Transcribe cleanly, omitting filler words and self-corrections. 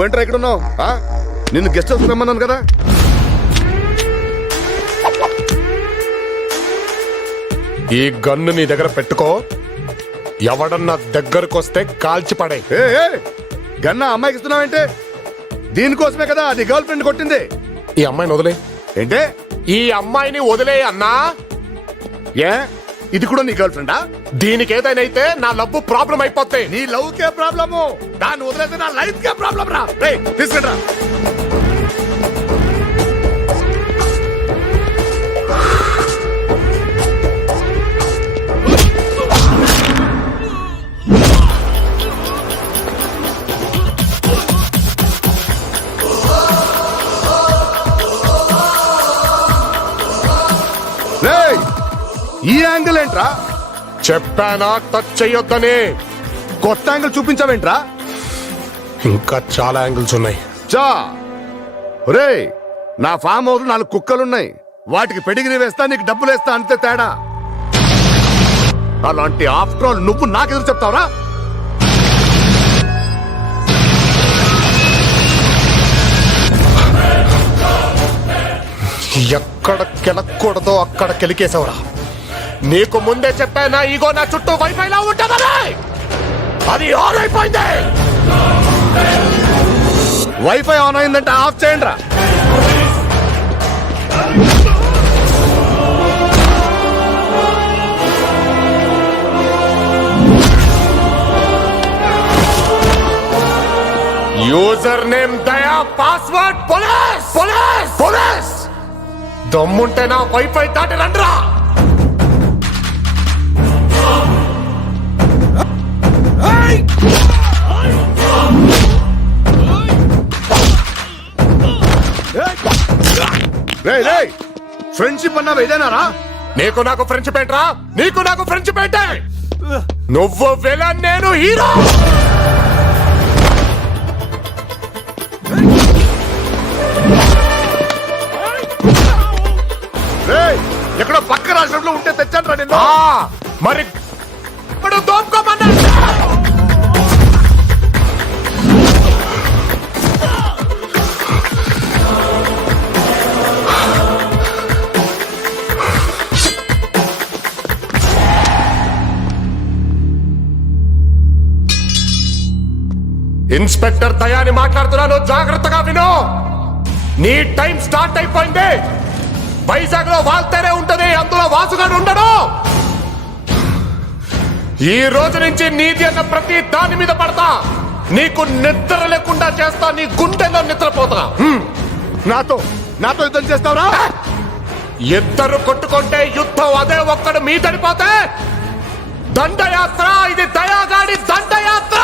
నువ్వేంట్రా ఇక్కడ ఉన్నావు? నిన్ను గెస్ట్ హౌస్ రమ్మన్నాను కదా. ఈ గన్ను నీ దగ్గర పెట్టుకో, ఎవడన్నా దగ్గరకు వస్తే కాల్చి పడే. గన్న అమ్మాయికి ఇస్తున్నావంటే? దీనికోసమే కదా నీ గర్ల్ ఫ్రెండ్ కొట్టింది. ఈ అమ్మాయిని వదిలే. ఏంటే? ఈ అమ్మాయిని వదిలే అన్నా. ఏ ఇది కూడా నీ గర్ల్ ఫ్రెండా? దీనికి ఏదైనా అయితే నా లవ్ ప్రాబ్లం అయిపోతాయి. నీ లవ్ కే ప్రాబ్లము, దాన్ని వదిలేస్తే నా లైఫ్ కే ప్రాబ్లం రా. తీసుకుంటా. ఈ యాంగిల్ ఏంట్రా? చెప్పానా టచ్ చెయ్యొద్దని. కొత్త యాంగిల్ చూపించావేంట్రా? ఇంకా చాలా యాంగిల్స్ ఉన్నాయి. ఒరేయ్, నా ఫామ్ హౌస్ 4 కుక్కలున్నాయి. వాటికి పెడిగిరి వేస్తా, నీకు డబ్బులు వేస్తా, అంతే తేడా. అలాంటి ఆఫ్టర్ ఆల్ నువ్వు నాకెదురు చెప్తావరా? ఎక్కడ కెలకూడదో అక్కడ కెలికేసావురా. నీకు ముందే చెప్పానా ఈగో నా చుట్టూ వైఫైలా ఉంటుందని. అది ఆన్ అయిపోయింది. వైఫై ఆన్ అయిందంటే ఆఫ్ చేయండి రా. యూజర్ నేమ్ దయా, పాస్వర్డ్ పోలీస్. పోలీస్ పోలీస్ దమ్ముంటే నా వైఫై దాటి రండ్రా. ఫ్రెండ్షిప్ అన్నావు ఇదేనారా? నీకు నాకు ఫ్రెండ్షిప్ ఏంట్రా? నీకు నాకు ఫ్రెండ్షిప్ ఏంటే? నువ్వు విలన్, నేను హీరో. ఎక్కడో పక్క రాష్ట్రంలో ఉంటే తెచ్చాను రా. మరి ఇప్పుడు దోపుకోమన్నా. ఇన్స్పెక్టర్ దయాని మాట్లాడుతున్నాను, జాగ్రత్తగా విను. నీ టైం స్టార్ట్ అయిపోయింది. వైజాగ్ లో వాల్తేనే ఉంటది, అందులో వాసుగాడు ఉండడు. ఈ రోజు నుంచి నీతి అన్న ప్రతి దాని మీద పడతా. నీకు నిద్ర లేకుండా చేస్తా, నీ గుండెల్లో నిద్రపోతా. నాతో యుద్ధం చేస్తావురా? ఇద్దరు కొట్టుకుంటే యుద్ధం అదే ఒక్కడు మీ తడిపోతే దండయాత్ర. ఇది దయాగాడి దండయాత్ర.